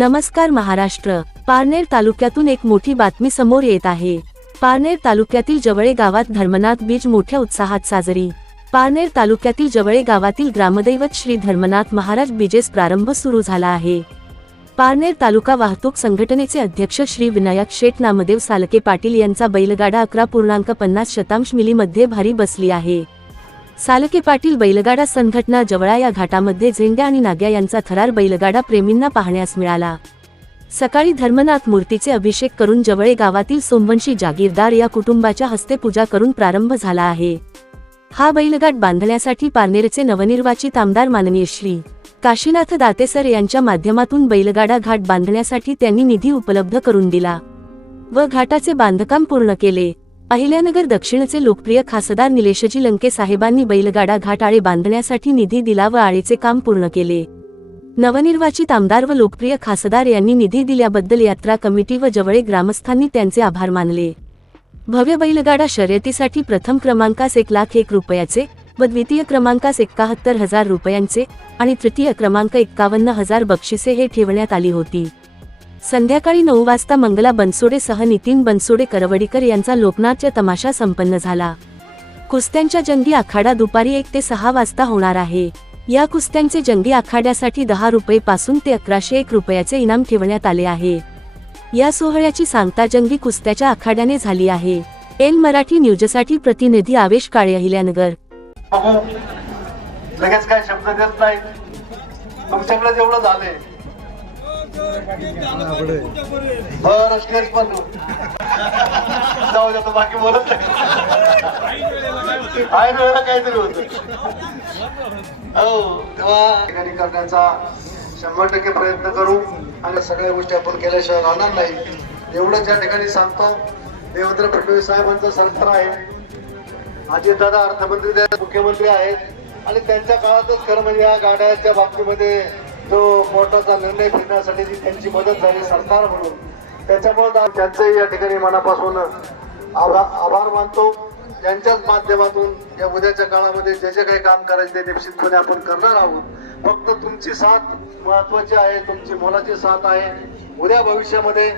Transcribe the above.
नमस्कार महाराष्ट्र. पारनेर तालुक्यातून एक मोठी बातमी समोर येत आहे. पारनेर तालुक्यातील जवळे गावात धर्मनाथ बीज मोठ्या उत्साहात साजरी. पारनेर तालुक्यातील जवळे गावातील ग्रामदैवत श्री धर्मनाथ महाराज बीजेस प्रारंभ सुरू झाला आहे. पारनेर तालुका वाहतूक संघटनेचे अध्यक्ष श्री विनायक शेठ नामदेव सालके पाटील यांचा बैलगाडा अकरा पूर्णांक पन्नास शतांश मिलीमध्ये भारी बसली आहे. सालके पाटील बैलगाडा संघटना जवळा या घाटामध्ये झेंड्या आणि नाग्या यांचा थरार बैलगाडा प्रेमींना पाहण्यास मिळाला. सकाळी धर्मनाथ मूर्तीचे अभिषेक करून जवळे गावातील सोमवंशी जागीरदार या कुटुंबाच्या हस्ते पूजा करून प्रारंभ झाला आहे. हा बैलगाट बांधण्यासाठी पारनेरचे नवनिर्वाचित आमदार माननीय श्री. काशीनाथ दातेसर यांच्या माध्यमातून बैलगाडा घाट बांधण्यासाठी त्यांनी निधी उपलब्ध करून दिला व घाटाचे बांधकाम पूर्ण केले. अहिल्यानगर दक्षिणचे लोकप्रिय खासदार निलेशजी लंके साहेबांनी बैलगाडा घाट आळे बांधण्यासाठी निधी दिला व आळेचे काम पूर्ण केले. नवनिर्वाचित आमदार व लोकप्रिय खासदार यांनी निधी दिल्याबद्दल यात्रा कमिटी व जवळे ग्रामस्थांनी त्यांचे आभार मानले. भव्य बैलगाडा शर्यतीसाठी प्रथम क्रमांकास एक लाख एक रुपयाचे व द्वितीय क्रमांकास एकाहत्तर हजार रुपयांचे आणि तृतीय क्रमांक एक्कावन्न हजार बक्षिसे हे ठेवण्यात आली होती. संध्याकाळी नऊ वाजता मंगला बनसोडे सह नितीन बनसोडे करवडीकर यांचा लोकनाट्य तमाशा संपन्न झाला. कुस्त्यांच्या जंगी आखाडा दुपारी एक ते सहा वाजता होणार आहे. या कुस्त्यांचे जंगी आखाड्यासाठी दहा रुपये पासून ते अकराशे एक रुपयाचे इनाम ठेवण्यात आले आहे. या सोहळ्याची सांगता जंगी कुस्त्याच्या आखाड्याने झाली आहे. एल मराठी न्यूजसाठी प्रतिनिधी आवेश काळे अहिल्यानगर. लगेच काय शब्द देत नाही. तुमच्याकडे जेवढं झाले जाऊ द्या बाकी बोलत नाही वेळेला काहीतरी होत हो तेव्हा ठिकाणी करण्याचा शंभर टक्के प्रयत्न करू आणि सगळ्या गोष्टी आपण केल्याशिवाय राहणार नाही. एवढं ज्या ठिकाणी सांगतो. देवेंद्र फडणवीस साहेबांचं सरकार आहे. अजितदादा अर्थमंत्री मुख्यमंत्री आहेत. आणि त्यांच्या काळातच खरं म्हणजे या गाड्याच्या बाबतीमध्ये जो कोर्टाचा निर्णय फिरण्यासाठी जी त्यांची मदत झाली सरकार म्हणून त्याच्यामुळे त्यांचंही या ठिकाणी मनापासून आभार आभार मानतो. त्यांच्याच माध्यमातून या उद्याच्या काळामध्ये जे जे काही काम करायचे ते निश्चितपणे आपण करणार आहोत. फक्त तुमची साथ महत्वाची आहे तुमची मोलाची साथ आहे. उद्या भविष्यामध्ये